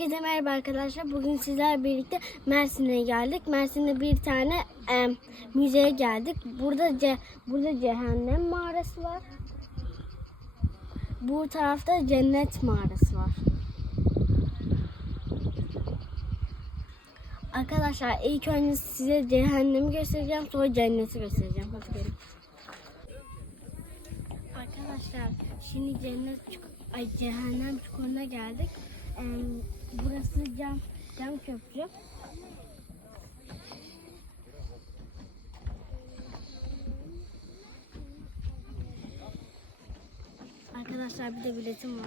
Herkese merhaba arkadaşlar. Bugün sizler birlikte Mersin'e geldik. Mersin'de bir tane e, müzeye geldik. Burada ce, burada cehennem mağarası var. Bu tarafta cennet mağarası var. Arkadaşlar ilk önce size cehennemi göstereceğim sonra cenneti göstereceğim. Hadi gelin. Arkadaşlar şimdi cennet ay cehennem çukuruna geldik. Ee, burası cam cam köprü. Arkadaşlar bir de biletim var.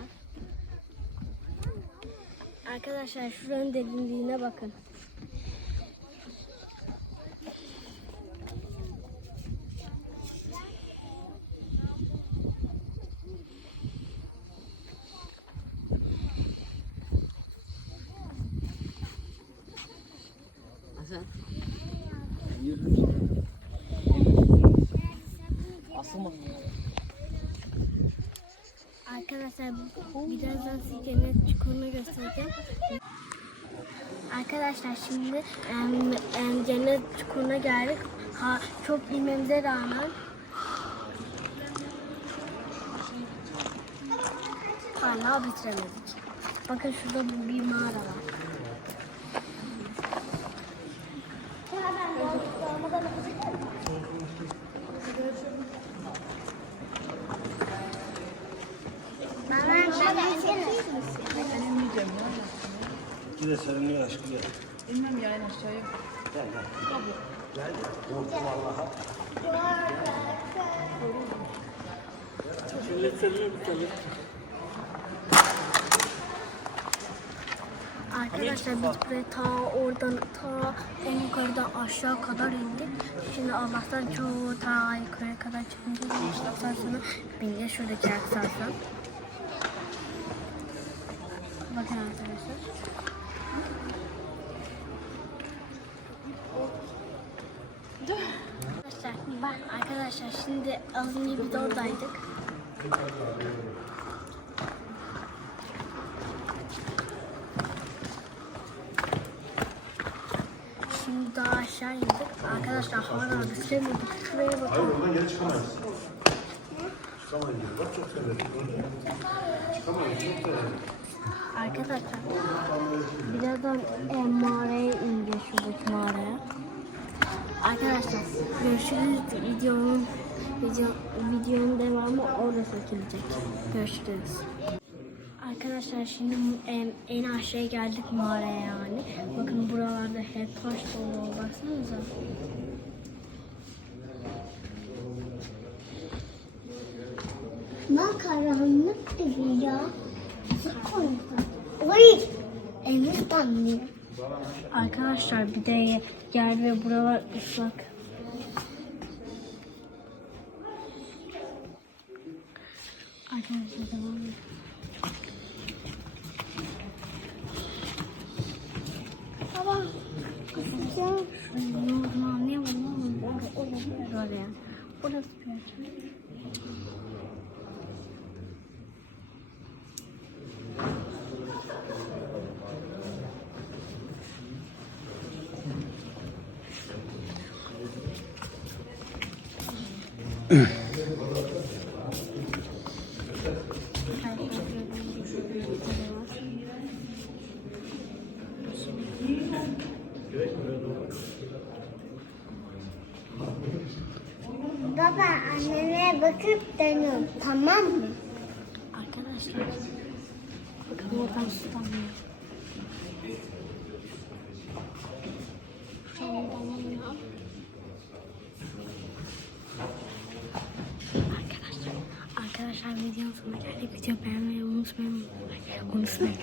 Arkadaşlar şuranın derinliğine bakın. Arkadaşlar birazdan size cennet çukurunu göstereceğim. Arkadaşlar şimdi em, em, cennet çukuruna geldik. Ha, çok bilmemize rağmen hala bitiremedik. Bakın şurada bir mağara var. Bir de aşkı gel. İnmem yani aşağıya. Gel gel. Gel. Korktum Allah'a. Şimdi seninle bitelim. Arkadaşlar biz buraya ta oradan ta en yukarıdan aşağı kadar indik. Şimdi Allah'tan çoğu ta yukarıya kadar çıkınca ondan sonra bineceğiz şuradaki aksarsa. Bakın arkadaşlar. Arkadaşlar, bak arkadaşlar şimdi az önce biz oradaydık. Şimdi daha aşağı indik. Arkadaşlar hala bitiremedik. Şuraya bakın. Hayır oradan geri çıkamayız. Çıkamayız. Bak çok severim. Çıkamayız. Çok severim. Arkadaşlar birazdan e, mağaraya ineceğiz şuradaki mağaraya. Arkadaşlar görüşürüz videonun video, videonun devamı orada çekilecek. Görüşürüz. Arkadaşlar şimdi en, en aşağıya geldik mağaraya yani. Bakın buralarda hep taş dolu. Baksanıza. Ne karanlık gibi ya. Oy. Emir damlıyor. Arkadaşlar bir de yer ve buralar ıslak. Arkadaşlar devam edelim. Baba. Kızım. Ne ama orada olabilir oraya. Burası bir Baba anneme bakıp dönüyorum. Tamam mı? Arkadaşlar bakın oradan ıslanmıyor. Islanmıyor. Arkadaşlar, arkadaşlar videonun sonuna geldik. Video beğenmeyi unutmayın. Unutmayın.